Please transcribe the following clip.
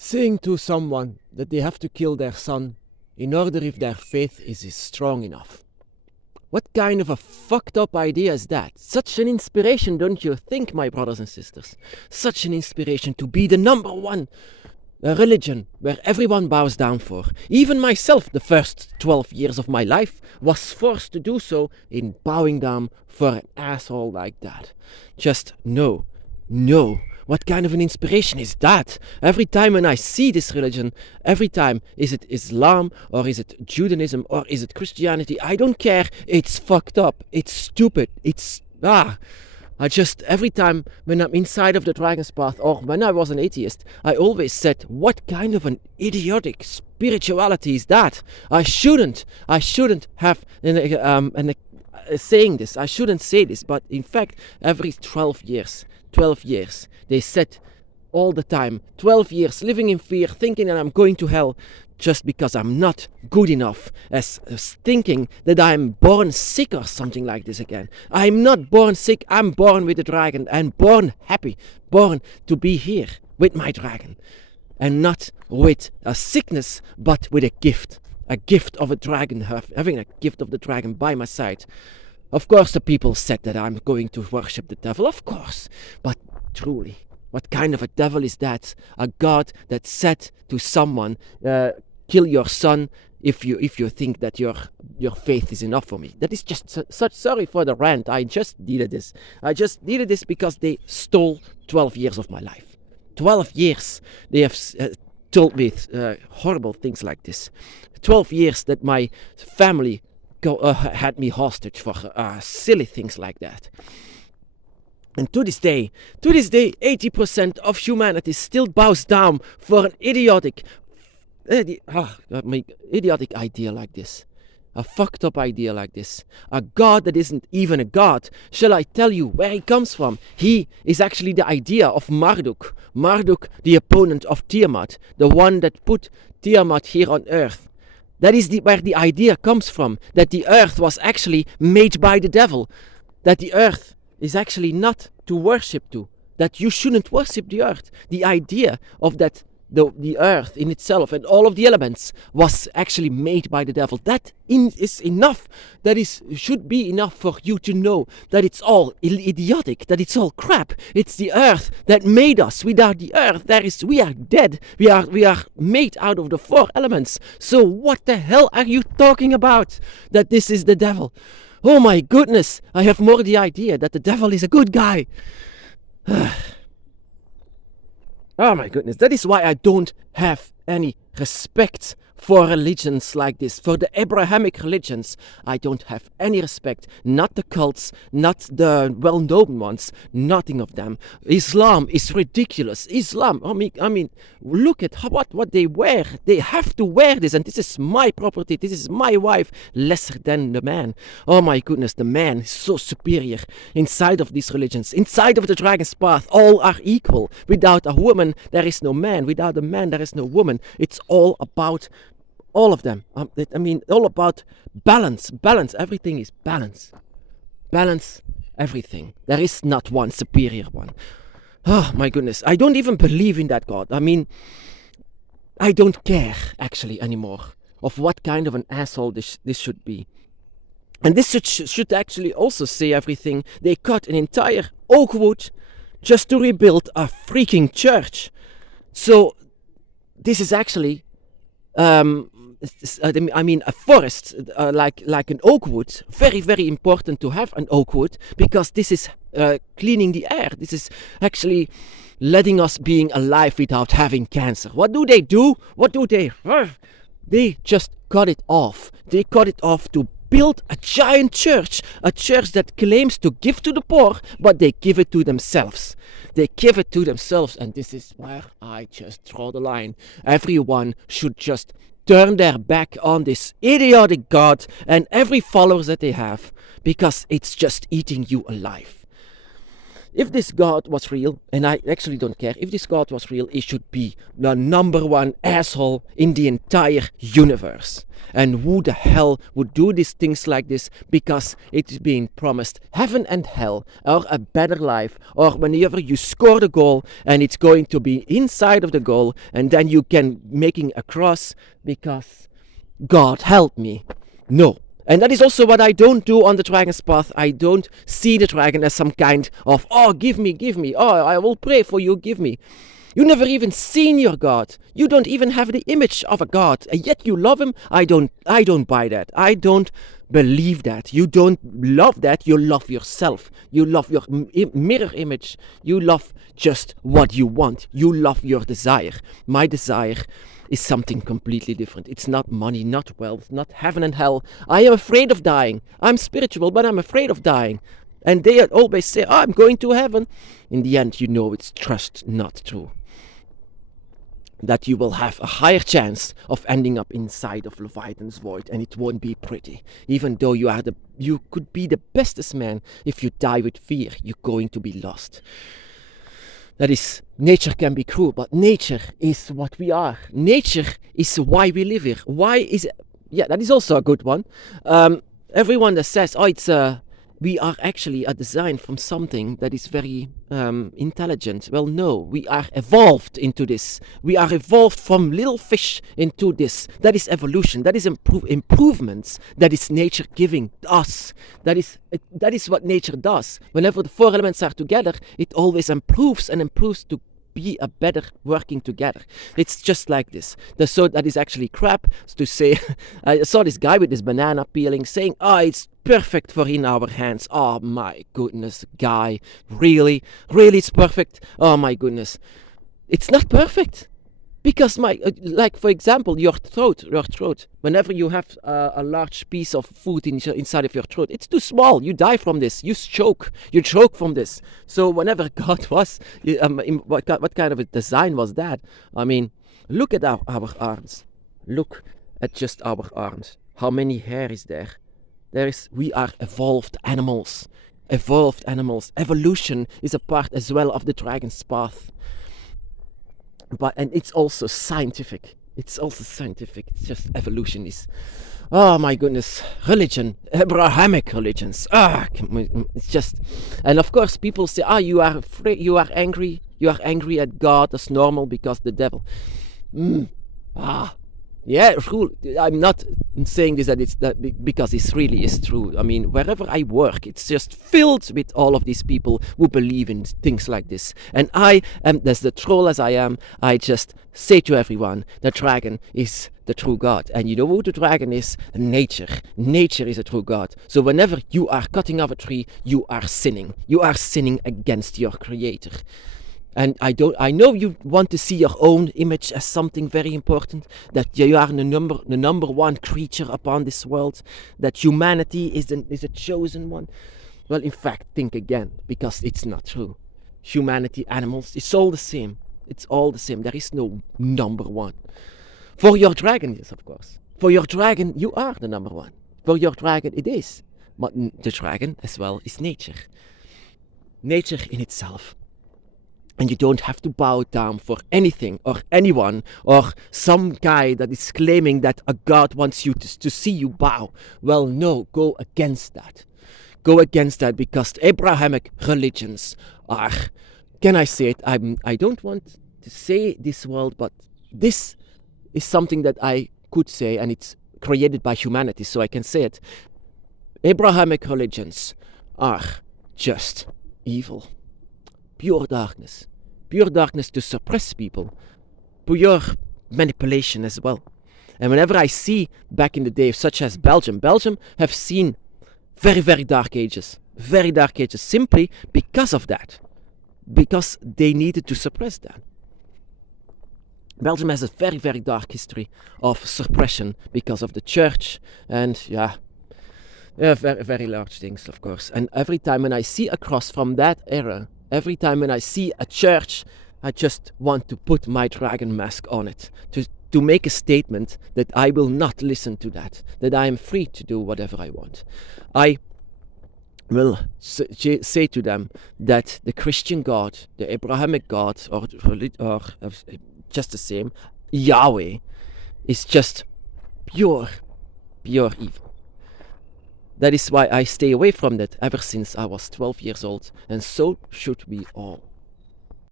saying to someone that they have to kill their son in order if their faith is strong enough. What kind of a fucked up idea is that? Such an inspiration, don't you think, my brothers and sisters? Such an inspiration to be the number one religion where everyone bows down for. Even myself, the first 12 years of my life, was forced to do so in bowing down for an asshole like that. Just no. What kind of an inspiration is that? Every time when I see this religion, every time, is it Islam, or is it Judaism, or is it Christianity? I don't care. It's fucked up. It's stupid. Every time when I'm inside of the Dragon's Path, or when I was an atheist, I always said, what kind of an idiotic spirituality is that? I shouldn't have saying this. I shouldn't say this, but in fact, every 12 years, they said all the time, 12 years living in fear, thinking that I'm going to hell just because I'm not good enough, as thinking that I'm born sick or something like this again. I'm not born sick, I'm born with a dragon, and born happy, born to be here with my dragon, and not with a sickness, but with a gift of a dragon, having a gift of the dragon by my side. Of course the people said that I'm going to worship the devil, of course, but truly, what kind of a devil is that? A God that said to someone, kill your son if you think that your faith is enough for me. That is just such, sorry for the rant, I just needed this because they stole 12 years of my life. 12 years they have told me horrible things like this. 12 years that my family had me hostage for silly things like that. And to this day, 80% of humanity still bows down for an idiotic idea like this. A fucked up idea like this. A God that isn't even a God. Shall I tell you where he comes from? He is actually the idea of Marduk. Marduk, the opponent of Tiamat. The one that put Tiamat here on earth. That is where the idea comes from. That the earth was actually made by the devil. That the earth is actually not to worship to. That you shouldn't worship the earth. The idea of that the earth in itself and all of the elements was actually made by the devil. That is enough. Should be enough for you to know that it's all idiotic, that it's all crap. It's the earth that made us. Without the earth, we are dead. We are made out of the 4 elements. So what the hell are you talking about? That this is the devil? Oh my goodness, I have more the idea that the devil is a good guy. Oh my goodness, that is why I don't have any respect for religions like this. For the Abrahamic religions, I don't have any respect. Not the cults, not the well-known ones, nothing of them. Islam is ridiculous. Islam, I mean, look at what they wear. They have to wear this, and this is my property. This is my wife, lesser than the man. Oh my goodness, the man is so superior. Inside of these religions, inside of the Dragon's Path, all are equal. Without a woman, there is no man. Without a man, there is no woman. It's all about all of them. All about balance. Balance. Everything is balance. Balance everything. There is not one superior one. Oh my goodness. I don't even believe in that God. I don't care actually anymore of what kind of an asshole this should be. And this should actually also say everything. They cut an entire oak wood just to rebuild a freaking church. So this is actually a forest, like an oak wood, very, very important to have an oak wood, because this is cleaning the air. This is actually letting us being alive without having cancer. What do? They just cut it off. They cut it off to build a giant church, a church that claims to give to the poor, but they give it to themselves. They give it to themselves, and this is where I just draw the line. Everyone should just turn their back on this idiotic God and every follower that they have, because it's just eating you alive. If this God was real, and I actually don't care, if this God was real, he should be the number one asshole in the entire universe. And who the hell would do these things like this? Because it is being promised heaven and hell, or a better life, or whenever you score the goal and it's going to be inside of the goal, and then you can making a cross because God help me. No. And that is also what I don't do on the dragon's path. I don't see the dragon as some kind of, oh, give me, oh, I will pray for you, give me. You never even seen your God. You don't even have the image of a God, and yet you love him. I don't buy that. I don't believe that. You don't love that. You love yourself. You love your mirror image. You love just what you want. You love your desire. My desire is something completely different. It's not money, not wealth, not heaven and hell. I am afraid of dying. I'm spiritual, but I'm afraid of dying. And they always say, oh, I'm going to heaven. In the end, you know it's just not true. That you will have a higher chance of ending up inside of Leviathan's void, and it won't be pretty. Even though you could be the bestest man, if you die with fear, you're going to be lost. That is, nature can be cruel, but nature is what we are. Nature is why we live here. Why is it? Yeah, that is also a good one. Everyone that says, oh, we are actually a design from something that is very intelligent. Well, no, we are evolved into this. We are evolved from little fish into this. That is evolution. That is improvements. That is nature giving us. That is what nature does. Whenever the four elements are together, it always improves to be a better working together. It's just like this. So that is actually crap to say. I saw this guy with this banana peeling saying, oh, it's perfect for in our hands. Oh my goodness, guy. Really it's perfect? Oh my goodness. It's not perfect. Because like for example, your throat, whenever you have a large piece of food inside of your throat, it's too small, you die from this, you choke from this. So whenever God was, what kind of a design was that? I mean, look at our arms, look at just our arms, how many hair is there? We are evolved animals. Evolution is a part as well of the dragon's path. And it's also scientific. It's just evolution is, oh my goodness, religion, Abrahamic religions. It's just, and of course people say, you are afraid, you are angry at God. That's normal because the devil. Yeah, true. I'm not saying this because it really is true. I mean, wherever I work, it's just filled with all of these people who believe in things like this. And I am, as the troll as I am, I just say to everyone, the dragon is the true God. And you know who the dragon is? Nature. Nature is a true God. So whenever you are cutting off a tree, you are sinning. You are sinning against your creator. And I know you want to see your own image as something very important, that you are the number one creature upon this world, that humanity is a chosen one. Well, in fact, think again, because it's not true. Humanity, animals, it's all the same. It's all the same. There is no number one. For your dragon, yes, of course. For your dragon, you are the number one. For your dragon, it is. But the dragon, as well, is nature. Nature in itself. And you don't have to bow down for anything or anyone or some guy that is claiming that a God wants you to see you bow. Well, no, go against that. Go against that, because Abrahamic religions are, can I say it? I don't want to say this word, but this is something that I could say, and it's created by humanity, so I can say it. Abrahamic religions are just evil. Pure darkness to suppress people, pure manipulation as well. And whenever I see back in the day, such as Belgium have seen very, very dark ages, simply because of that, because they needed to suppress that. Belgium has a very, very dark history of suppression because of the church and very, very large things, of course. And every time when I see a cross from that era, every time when I see a church, I just want to put my dragon mask on it, to make a statement that I will not listen to that I am free to do whatever I want. will say to them that the Christian God, the Abrahamic God, or just the same, Yahweh, is just pure evil. That is why I stay away from that ever since I was 12 years old, and so should we all.